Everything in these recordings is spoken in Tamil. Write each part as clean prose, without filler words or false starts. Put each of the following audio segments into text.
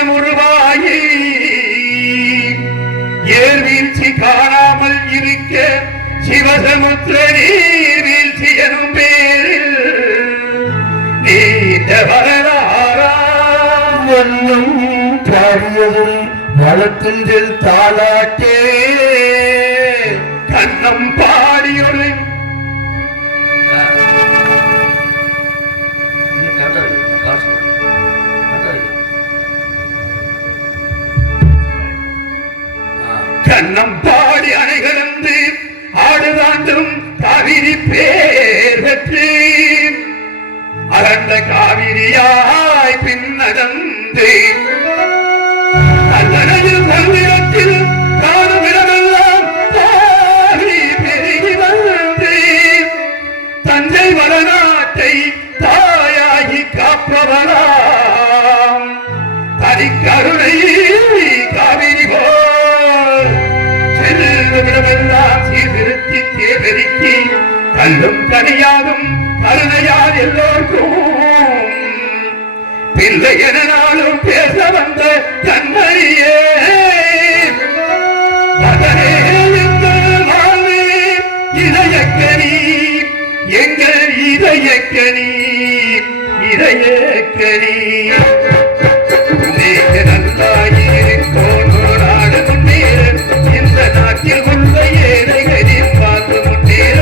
சிங்கம் உருவாயி ஏர்வீழ்ச்சி காணாமல் இருக்க சிவசமுத்திர நீர் வீழ்ச்சி எனும் பேரில் நீண்ட வரலாறாம் ஒன்னும் பாடியதும் வளர்க்கின்றில் தாளாட்டே கண்ணம் பாடியொரு கண்ணம் பாடி அணைகளந்து ஆடுதாண்டும் காவிரி பேர் பெற்று அகண்ட காவிரியாய் பின்னடந்து அந்தனையில் கொள்ளிடத்தில் காணுமிடமெல்லாம் தாவி பெருகி வந்து தஞ்சை வளநாட்டை தாயாகி காப்பவராம் தனிக்கருணை காவிரி போல் செல்வமிடமெல்லாம் சீர்திருத்தி தேவெருக்கி கல்லும் கனியாகும் கருணையார் எல்லோருக்கும் பிள்ளை என நாளும் பேச வந்த கண்மணியே மகனே எங்கள் வாழ்வே இதயக்கனி எங்கள் இதயக்கனி இதயக்கனி நல்லாயிருக்கோம் நாடு முன்னேற இந்த நாட்டில் உள்ள ஏழைகளின் வாழ்வு முன்னேற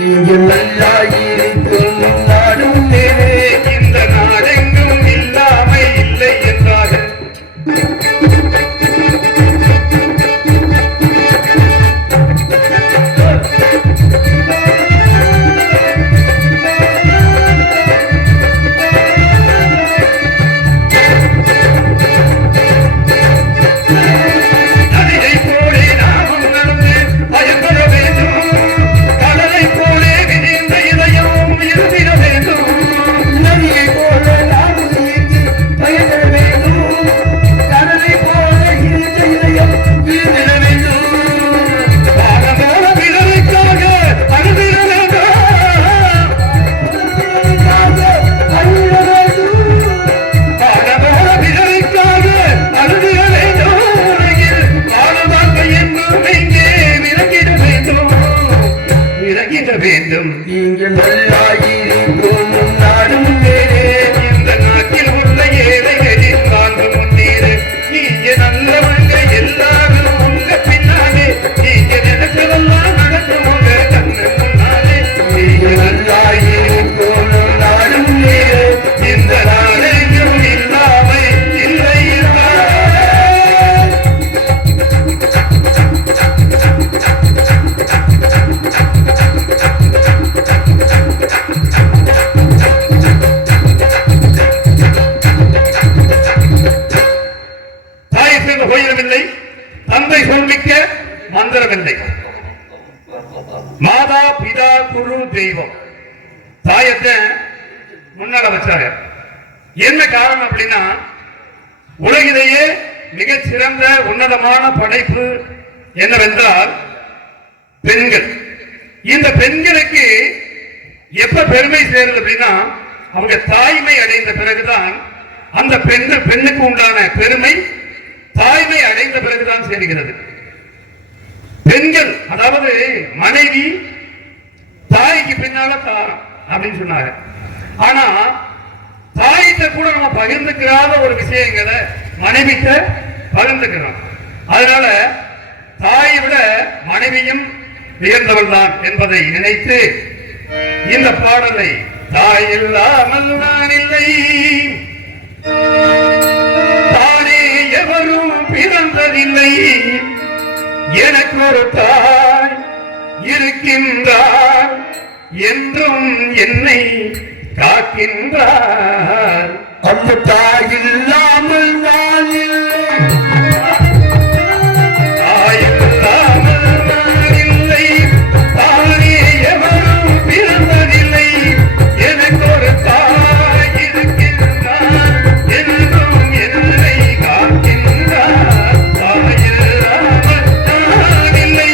நீங்கள் நல்லாயிருக்கும் நாடும் தேவே இந்த நாடெங்கும் இல்லாமை இல்லை என்றாக நதியை வேண்டும். நீங்கள் நல்லாயிருக்கும் நாடும் வேறே. இந்த நாட்டில் உள்ள ஏழைகளின் வாழ்வு முன்னேறு. நீங்க நல்லவங்க எல்லாரும் உங்க பின்னாலே. நீங்க நினைச்சதெல்லாம் நடக்கும் உங்க கண்ணு முன்னாலே. நீங்க நல்லாயிருக்கும் நாடும் வேறே. இந்த நாடெங்கும் இல்லாமை இல்லை. தாய் செய்த கோயிலுமில்லை, தந்தை சொல்மிக்க மந்திரமில்லை. மாதா பிதா குரு தெய்வம். தாயத்தை முன்னால வச்சாங்க. என்ன காரணம் அப்படின்னா, உலகிலேயே மிகச்சிறந்த உன்னதமான படைப்பு என்னவென்றால் பெண்கள். இந்த பெண்களுக்கு எப்ப பெருமை சேருது அப்படின்னா, அவங்க தாய்மை அடைந்த பிறகுதான் அந்த பெண்ணுக்கு உண்டான பெருமை தாய்மை அடைந்த பிறகுதான் சேருகிறது. பெண்கள், அதாவது மனைவி தாய்க்கு பின்னால தாரம் அப்படின்னு சொன்னாங்க. ஆனா தாயிட்ட கூட நம்ம பகிர்ந்துக்கிறாத ஒரு விஷயங்களை மனைவிட்ட பகிர்ந்துக்கிறோம். அதனால தாயை விட மனைவியும் உயர்ந்தவள் தான் என்பதை நினைத்து இந்த பாடலை தாய் இல்லாமல் நான் இல்லை, தானே எவரும் பிறந்ததில்லை, எனக்கு ஒரு தாய் இருக்கின்றார், என்றும் என்னை காக்கின்றார். அந்த தாய் இல்லாமல் நான் இல்லை, தாய் இல்லாமல் நான் இல்லை, தானே எவரும் பிறந்ததில்லை, எனக்கு ஒரு தாய் இருக்கின்றார், என்றும் என்னை காக்கின்றார். தாய் இல்லாமல் நான் இல்லை.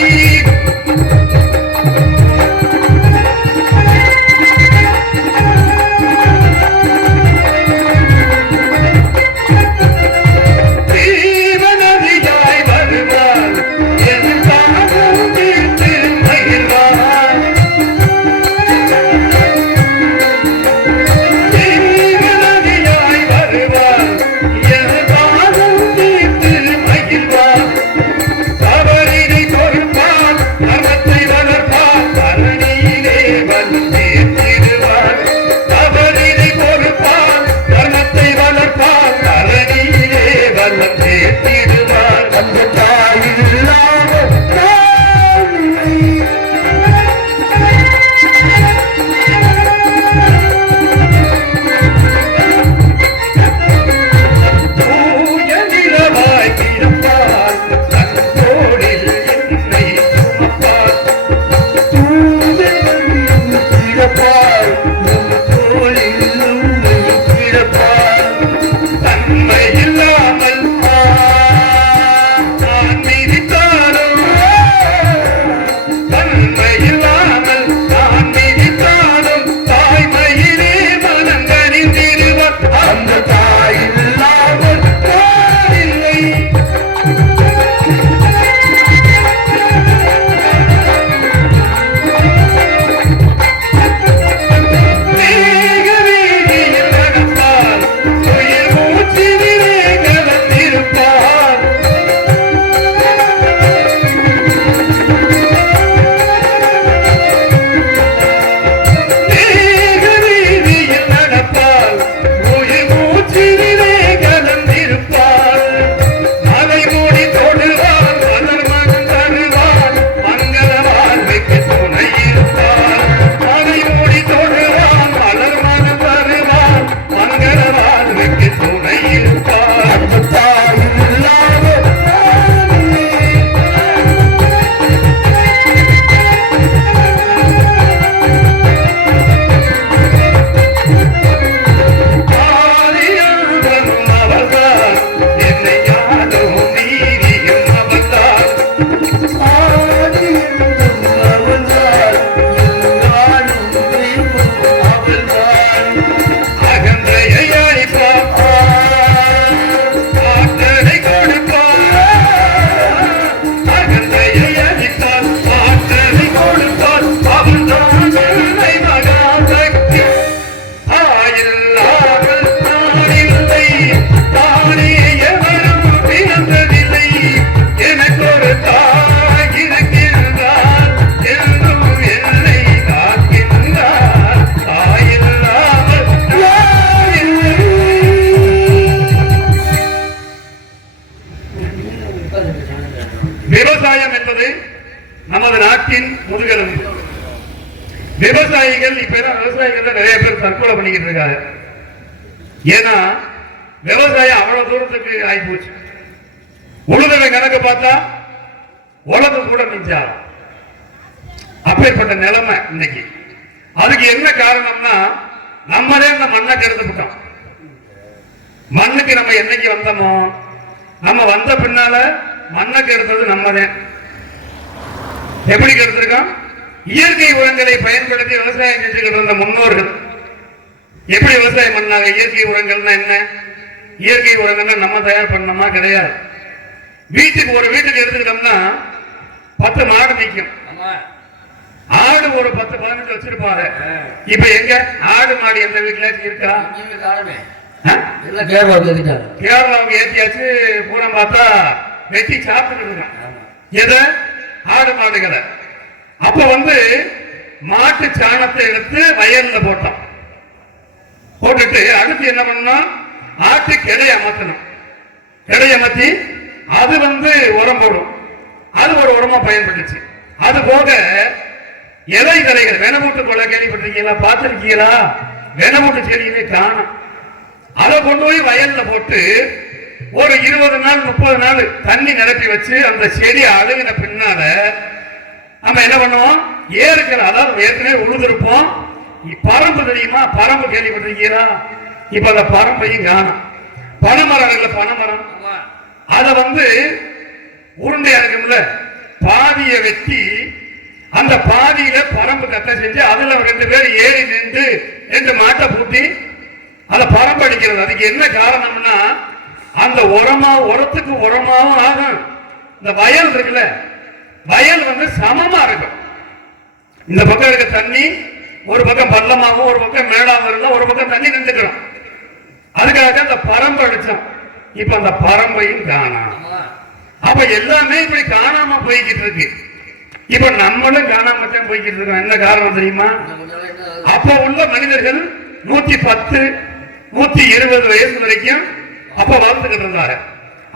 விவசாயிகள் இப்ப விவசாயிகள் நிறைய பேர் தற்கொலை பண்ணிக்கிட்டு இருக்காங்க. ஏன்னா விவசாயம் அவ்வளவு தூரத்துக்கு ஆயிப்போச்சு. உழுதவை கணக்கு பார்த்தா உலக கூட மிஞ்சாலும் அப்பேற்பட்ட நிலைமை இன்னைக்கு. அதுக்கு என்ன காரணம்னா நம்மளே இந்த மண்ணை கெடுத்துட்டோம். மண்ணுக்கு நம்ம என்னைக்கு வந்தோமோ நம்ம வந்த பின்னால மண்ணை கெடுத்தது நம்மதே. எப்படி கெடுத்திருக்கோம்? இயற்கை உரங்களை பயன்படுத்தி விவசாயம் செஞ்சுக்கிட்டு இருந்த முன்னோர்கள் எப்படி விவசாயம் பண்ணாங்க? இயற்கை உரங்கள்னா என்ன? இயற்கை உரங்கள் நம்ம தயார் பண்ணோமா? கிடையாது. ஒரு வீட்டுக்கு எடுத்துக்கிட்டோம்னா 10 மாடு நிற்கும். ஆடு ஒரு 10-15 வச்சிருப்பாரு. இப்ப எங்க ஆடு மாடு எந்த வீட்டுல இருக்கா? கேரளாவுக்கு ஏத்தியாச்சு. பூரா பார்த்தா வெட்டி சாப்பிட்டு இருக்கான். எதை? ஆடு மாடுகளை. அப்ப மாட்டு சாணத்தை எடுத்து வயல்ல போட்டோம். போட்டுட்டு அடுத்து என்ன பண்ணணும்? ஆட்டு கிடை அமர்த்தணும். கிடை அமர்த்தி அது உரம் போடும். அது ஒரு உரமா பயன்பட்டுச்சு. அது போக இலை கலைகள் வெனமூட்டு கொலை கேள்விப்பட்டிருக்கீங்களா? பார்த்திருக்கீங்களா? வெனமூட்டு செடியிலே காணும். அதை கொண்டு போய் வயல்ல போட்டு ஒரு 20 நாள் 30 நாள் தண்ணி நிரப்பி வச்சு அந்த செடி அழுகின பின்னால நம்ம என்ன பண்ணுவோம்? ஏற்கிற அதாவது ஏற்கனவே உழுதுருப்போம். பரம்பு தெரியுமா? பரம்பு கேள்விப்பட்டிருக்கீங்களா? இப்ப அந்த பரம்பையும் காணும். பனைமரம் இல்ல, பனைமரம் அத உருண்டையா இருக்கும்ல, பாதியை வெட்டி அந்த பாதியில பரம்பு கட்ட செஞ்சு அதுல 2 பேர் ஏறி நின்று 2 மாட்டை பூட்டி அதை பரம்பு அடிக்கிறது. அதுக்கு என்ன காரணம்னா அந்த உரத்துக்கு உரமாவும் ஆகும். இந்த வயல் இருக்குல்ல, வயல் சமமா இருக்கும். இந்த பக்கம் இருக்க தண்ணி ஒரு பக்கம் பள்ளமாகவும் ஒரு பக்கம் மேடாகவும் இருந்தா ஒரு பக்கம் தண்ணி நின்றுக்கிறோம். அதுக்காக அந்த பரம்பு அடிச்சோம். இப்ப அந்த பரம்பையும் காணாம. அப்ப எல்லாமே இப்படி காணாம போய்கிட்டு இருக்கு. இப்ப நம்மளும் காணாம தான் போய்கிட்டு இருக்கோம். என்ன காரணம் தெரியுமா? அப்ப உள்ள மனிதர்கள் 110 120 வயசு வரைக்கும் அப்ப வாழ்ந்துகிட்டு இருந்தாரு.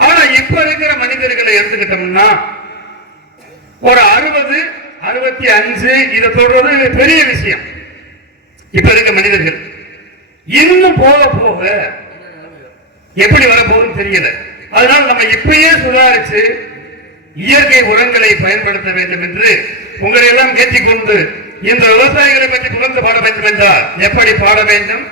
ஆனா இப்ப இருக்கிற மனிதர்களை எடுத்துக்கிட்டோம்னா ஒரு 60 65 இதை சொல்றது பெரிய விஷயம். இப்ப இருக்க மனிதர்கள் இன்னும் போக போக எப்படி வரப்போகுதுன்னு தெரியல. அதனால நம்ம இப்பயே சுதாரிச்சு இயற்கை உரங்களை பயன்படுத்த வேண்டும் என்று உங்களை எல்லாம் கேட்டுக்கொண்டு இந்த விவசாயிகளை பற்றி புகழ்ந்து பாட வேண்டும் என்றால் எப்படி பாட வேண்டும்?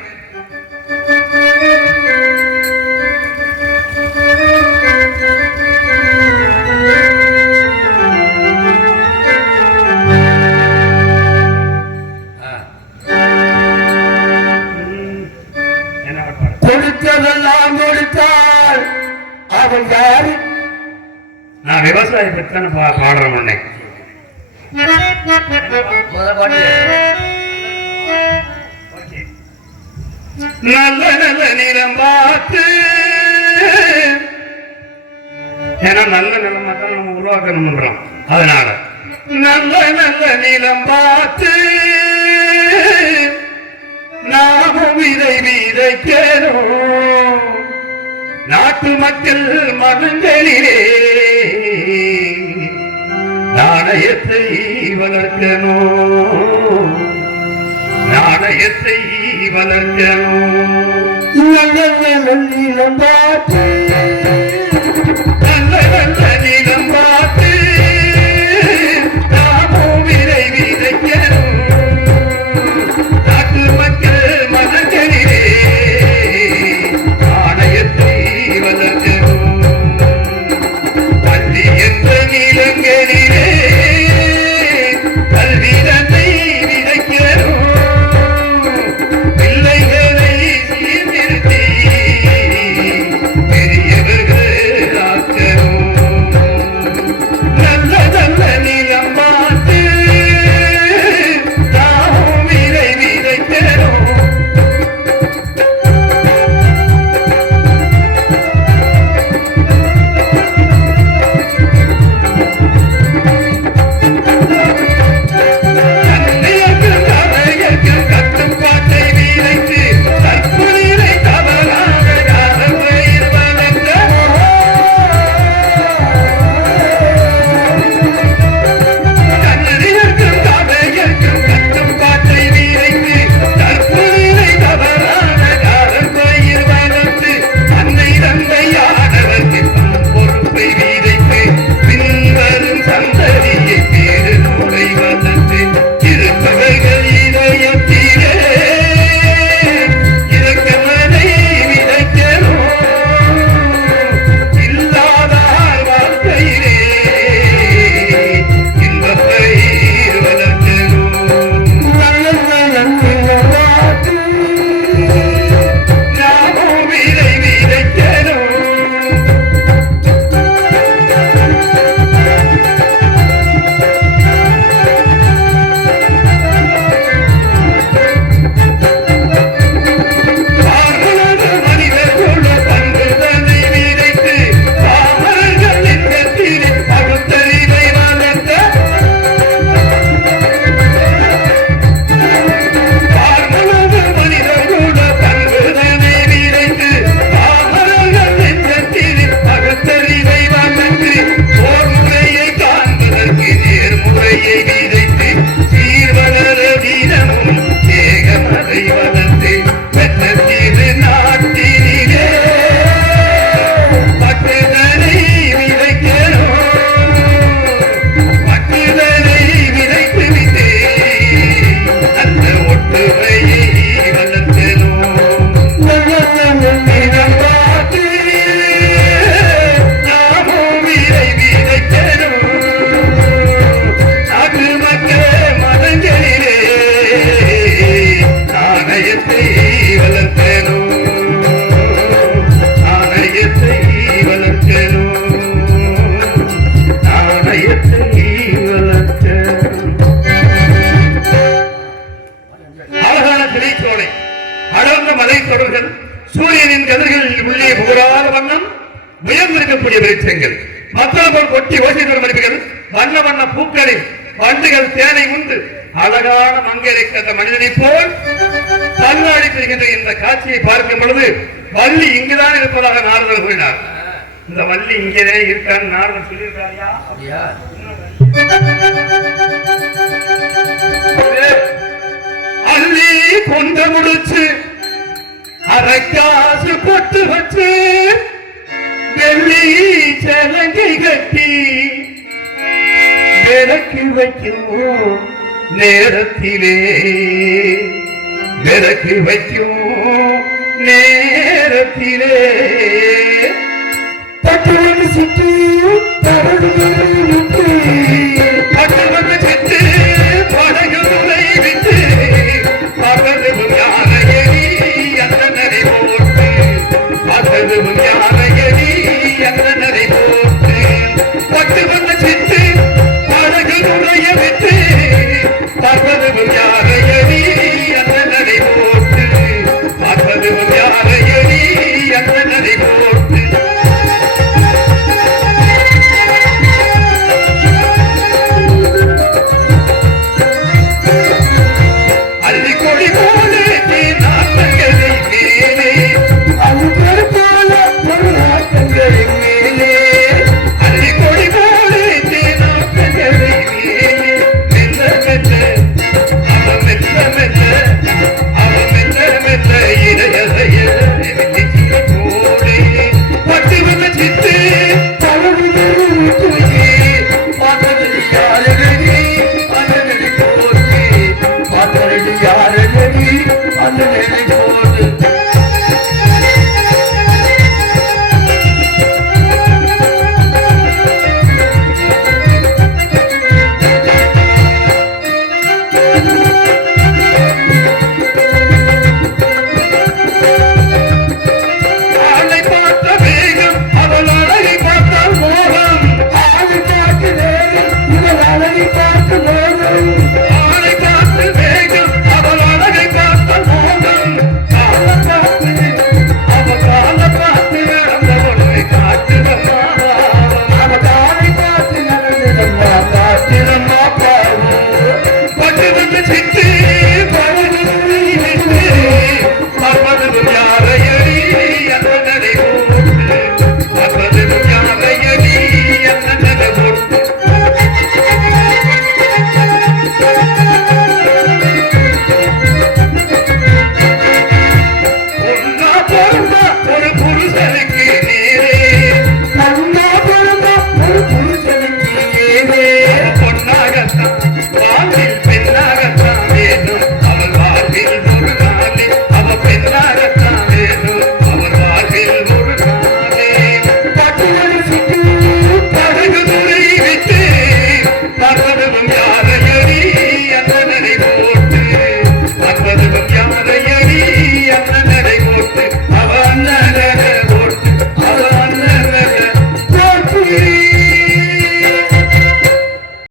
கொடுத்ததெல்லாம் கொடுத்தால் அவன் யாரு? நான் விவசாய பற்றி பாடுறேன். நல்ல நல்ல நிலம் பார்த்து, ஏன்னா நல்ல நிலமா தான் நம்ம உருவாக்கணும். அதனால நல்ல நல்ல நிலம் பார்த்து நாமும் இதை விதைக்கிறோம். நாட்டு மக்கள் மனங்களிலே நாணயத்தை வளர்க்கணும். நாணயத்தை வளர்க்கணும். நல்ல நிலம் பார்த்து, நல்ல நல்ல நிலம் பார்த்து நாமும் இதை விதைக்கிறோம். நாட்டு மக்கள் மனங்களிலே நாணயத்தை வளர்க்கணும். பள்ளி என்ற நிலங்களிலே கல்வி தன்னை விதைக்கிறோம். பிள்ளைகளை சீர்திருத்தி பெரியவர் உயர்ந்திருக்கக்கூடிய விருட்சங்கள் மத்தள போல் கொட்டி ஓசை தரும் மனிதர்கள் வண்ண வண்ண பூக்களில் வண்டுகள் தேனை உண்டு அழகான மங்கையரை கண்ட மனிதனை போல் தன்னாடி பெறுகின்ற இந்த காட்சியை பார்க்கும் பொழுது வள்ளி இங்குதான் இருப்பதாக நாரதர் கூறினார். இந்த வள்ளி இங்கே இருக்கான்னு நாரதர் சொல்லியிருக்காரியா? அள்ளி கொண்ட முடிச்சு அரைக்காசு பொட்டு வச்சு வெள்ளி சலங்கை கட்டி விளக்கு வைக்கும் நேரத்திலே விளக்கு வைக்கும் நேரத்திலே தட்டுவன் சுற்றி தரடு